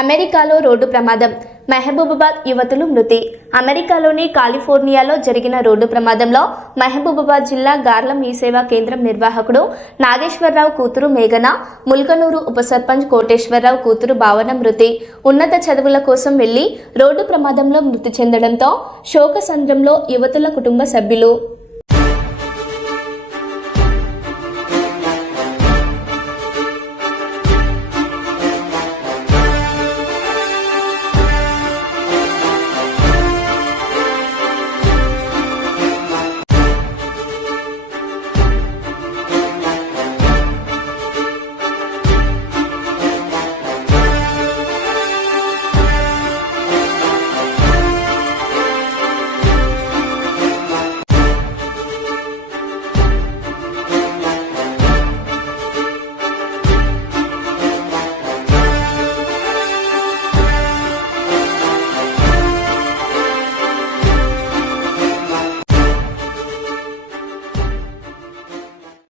అమెరికాలో రోడ్డు ప్రమాదం. మహబూబాబాద్ యువతులు మృతి. అమెరికాలోని కాలిఫోర్నియాలో జరిగిన రోడ్డు ప్రమాదంలో మహబూబాబాద్ జిల్లా గార్లం ఈ సేవా కేంద్రం నిర్వాహకుడు నాగేశ్వరరావు కూతురు మేఘన, ముల్కనూరు ఉప సర్పంచ్ కోటేశ్వరరావు కూతురు భావన మృతి. ఉన్నత చదువుల కోసం వెళ్లి రోడ్డు ప్రమాదంలో మృతి చెందడంతో శోకసంద్రంలో యువతుల కుటుంబ సభ్యులు.